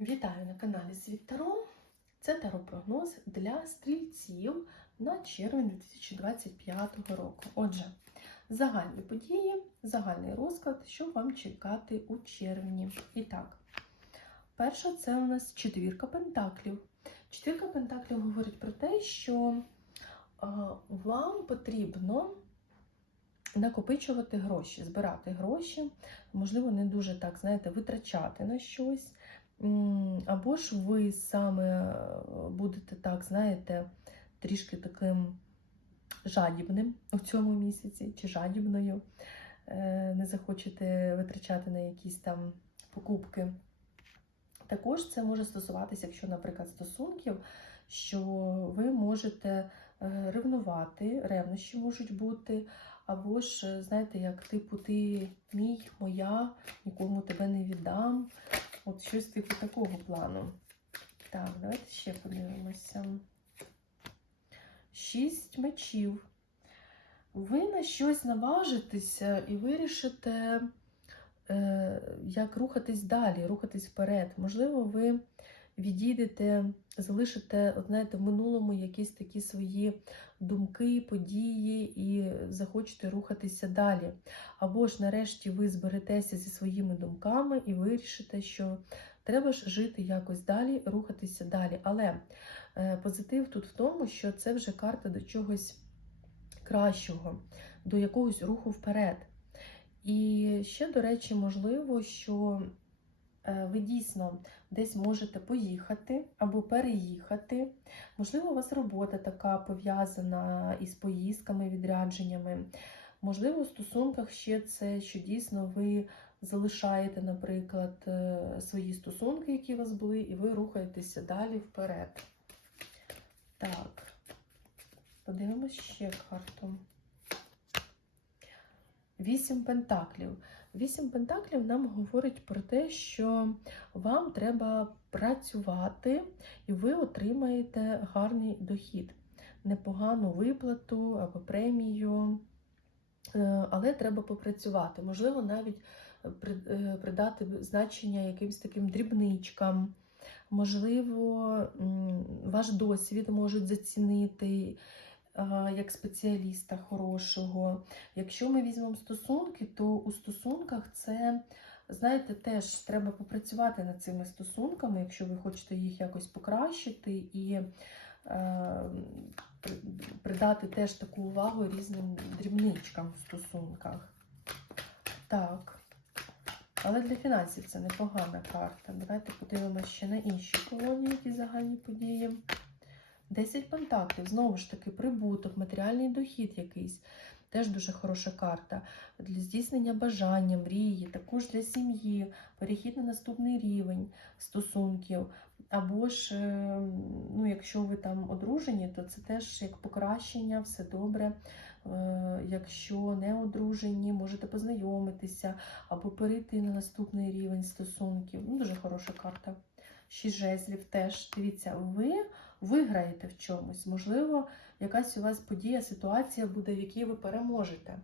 Вітаю на каналі Світ Таро. Це таро-прогноз для стрільців на червень 2025 року. Отже, загальні події, загальний розклад, що вам чекати у червні. І так, перша це у нас четвірка пентаклів. Четвірка пентаклів говорить про те, що вам потрібно накопичувати гроші, збирати гроші, можливо, не дуже так, знаєте, витрачати на щось. Або ж ви саме е, будете так, знаєте, трішки таким жадібним у цьому місяці чи жадібною, е, не захочете витрачати на якісь там покупки. Також це може стосуватися, якщо, наприклад, стосунків, що ви можете е, ревнувати, ревнощі можуть бути, або ж, знаєте, як типу ти мій, моя, нікому тебе не віддам. От щось типу такого плану. Так, давайте ще подивимося. Шість мечів. Ви на щось наважитеся і вирішите, е, як рухатись далі, рухатись вперед. Можливо, ви відійдете, залишите, от знаєте, в минулому якісь такі свої думки, події і захочете рухатися далі. Або ж нарешті ви зберетеся зі своїми думками і вирішите, що треба ж жити якось далі, рухатися далі. Але е, позитив тут в тому, що це вже карта до чогось кращого, до якогось руху вперед. І ще, до речі, можливо, що ви дійсно десь можете поїхати або переїхати. Можливо, у вас робота така пов'язана із поїздками, відрядженнями. Можливо, у стосунках ще це, що дійсно ви залишаєте, наприклад, е, свої стосунки, які у вас були, і ви рухаєтеся далі вперед. Так, подивимось ще карту. Вісім пентаклів. Вісім пентаклів нам говорить про те, що вам треба працювати, і ви отримаєте гарний дохід, непогану виплату або премію. Е, Але треба попрацювати. Можливо, навіть е, придати значення якимось таким дрібничкам. Можливо, ваш досвід можуть зацінити як спеціаліста хорошого. Якщо ми візьмемо стосунки, то у стосунках це, знаєте, теж треба попрацювати над цими стосунками, якщо ви хочете їх якось покращити і е, придати теж таку увагу різним дрібничкам в стосунках. Так. Але для фінансів це непогана карта. Давайте подивимося ще на інші колонії, які загальні події. 10 пентаклів, знову ж таки, прибуток, матеріальний дохід якийсь. Теж дуже хороша карта. Для здійснення бажання, мрії, також для сім'ї, перехід на наступний рівень стосунків. Або ж, е, ну, якщо ви там одружені, то це теж як покращення, все добре. Е, Якщо не одружені, можете познайомитися або перейти на наступний рівень стосунків. Ну, дуже хороша карта. Шість жезлів теж. Дивіться, ви виграєте в чомусь. Можливо, якась у вас подія, ситуація буде, в якій ви переможете.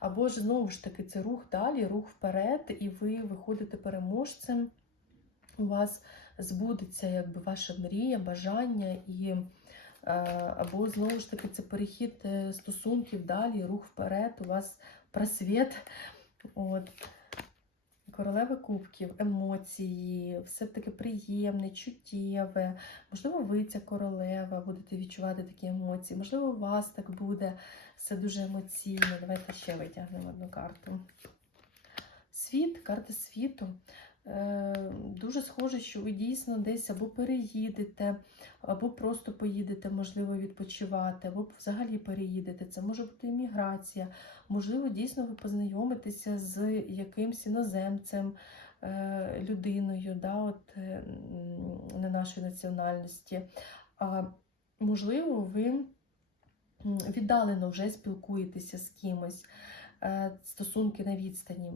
Або ж знову ж таки це рух далі, рух вперед, і ви виходите переможцем. У вас збудеться якби ваша мрія, бажання і. е, Або знову ж таки це перехід е, стосунків далі, рух вперед, у вас просвіт. От. Королева кубків, емоції, все таке приємне, чуттєве. Можливо, ви ця королева, будете відчувати такі емоції. Можливо, у вас так буде все дуже емоційно. Давайте ще витягнемо одну карту. Світ, карта світу. Е, Дуже схоже, що ви дійсно десь або переїдете, або просто поїдете, можливо, відпочивати, або взагалі переїдете. Це може бути імміграція. Можливо, дійсно ви познайомитеся з якимсь іноземцем, е, людиною, да, от, е, не нашої національності. А можливо, ви віддалено вже спілкуєтеся з кимось, стосунки на відстані.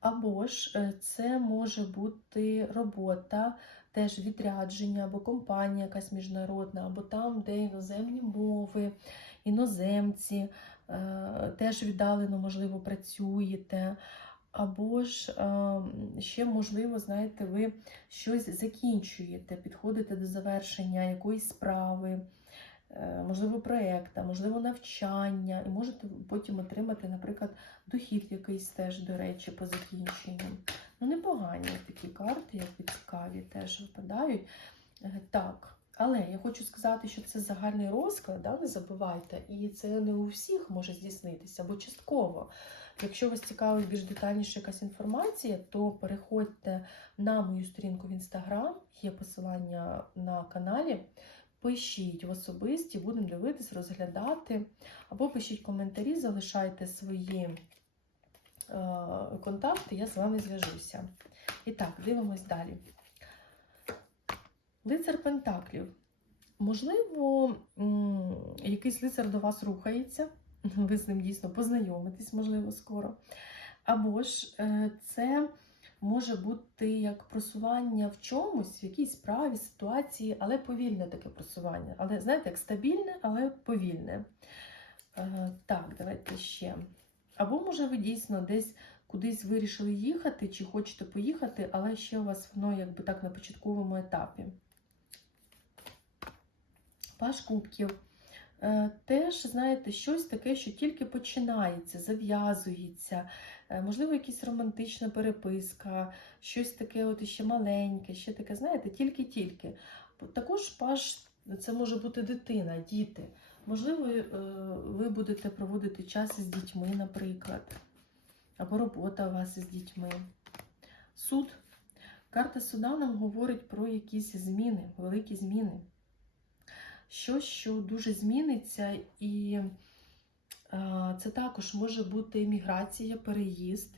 Або ж е, це може бути робота, теж відрядження, або компанія якась міжнародна, або там, де іноземні мови, іноземці, е, теж віддалено, можливо, працюєте. Або ж е, ще, можливо, знаєте, ви щось закінчуєте, підходите до завершення якоїсь справи, можливо, проєкта, можливо, навчання, і можете потім отримати, наприклад, дохід якийсь теж, до речі, по закінченню. Ну, непогані такі карти, як цікаві, теж випадають. Е, Так. Але я хочу сказати, що це загальний розклад, да, не забувайте, і це не у всіх може здійснитися, або частково. Якщо вас цікавить більш детальніше якась інформація, то переходьте на мою сторінку в інстаграм, є посилання на каналі. Пишіть в особисті, будемо дивитись, розглядати, або пишіть коментарі, залишайте свої е, контакти, я з вами зв'яжуся. І так, дивимось далі. Лицар Пентаклів. Можливо, якийсь лицар до вас рухається, ви з ним дійсно познайомитесь, можливо, скоро. Або ж е, це може бути як просування в чомусь, в якійсь справі, ситуації, але повільне таке просування. Але, знаєте, як стабільне, але повільне. Е, Так, давайте ще. Або, може, ви дійсно десь кудись вирішили їхати, чи хочете поїхати, але ще у вас воно якби так на початковому етапі. Паш кубків. Е, Теж, знаєте, щось таке, що тільки починається, зав'язується, Е, можливо, якась романтична переписка, щось таке от іще маленьке, ще таке, знаєте, тільки-тільки. Також паш це може бути дитина, діти. Можливо, е, ви будете проводити час із дітьми, наприклад, або робота у вас із дітьми. Суд. Карта суда нам говорить про якісь зміни, великі зміни щось, що дуже зміниться, і е, це також може бути міграція, переїзд,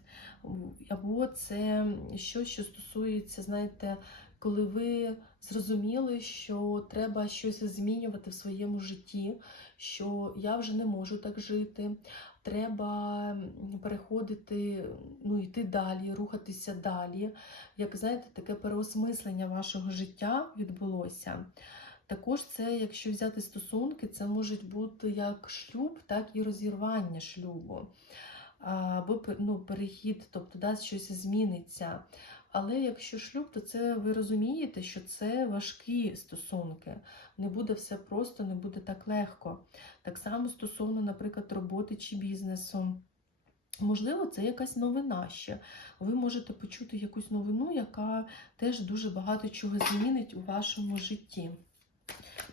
або це щось, що стосується, знаєте, коли ви зрозуміли, що треба щось змінювати в своєму житті, що я вже не можу так жити, треба переходити, ну, йти далі, рухатися далі. Як знаєте, таке переосмислення вашого життя відбулося. Також це, якщо взяти стосунки, це можуть бути як шлюб, так і розірвання шлюбу. Або ну, перехід, тобто да, щось зміниться. Але якщо шлюб, то це ви розумієте, що це важкі стосунки. Не буде все просто, не буде так легко. Так само стосовно, наприклад, роботи чи бізнесу. Можливо, це якась новина ще. Ви можете почути якусь новину, яка теж дуже багато чого змінить у вашому житті.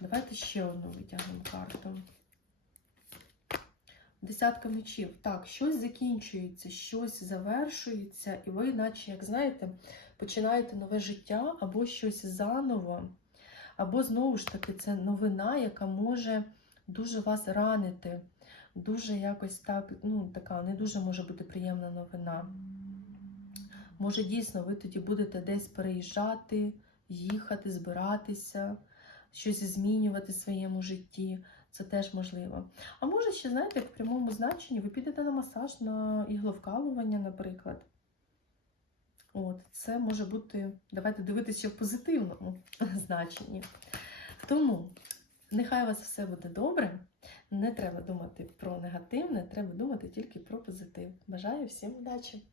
Давайте ще одну витягнемо карту. Десятка мечів. Так, щось закінчується, щось завершується, і ви, наче, як знаєте, починаєте нове життя або щось заново, або, знову ж таки, це новина, яка може дуже вас ранити. Дуже якось так, ну, така не дуже може бути приємна новина. Може, дійсно, ви тоді будете десь переїжджати, їхати, збиратися щось змінювати в своєму житті. Це теж можливо. А може, ще, знаєте, в прямому значенні ви підете на масаж, на ігловкалування, наприклад. От, Це може бути, давайте дивитися в позитивному значенні. Тому нехай у вас все буде добре. Не треба думати про негативне, треба думати тільки про позитив. Бажаю всім удачі!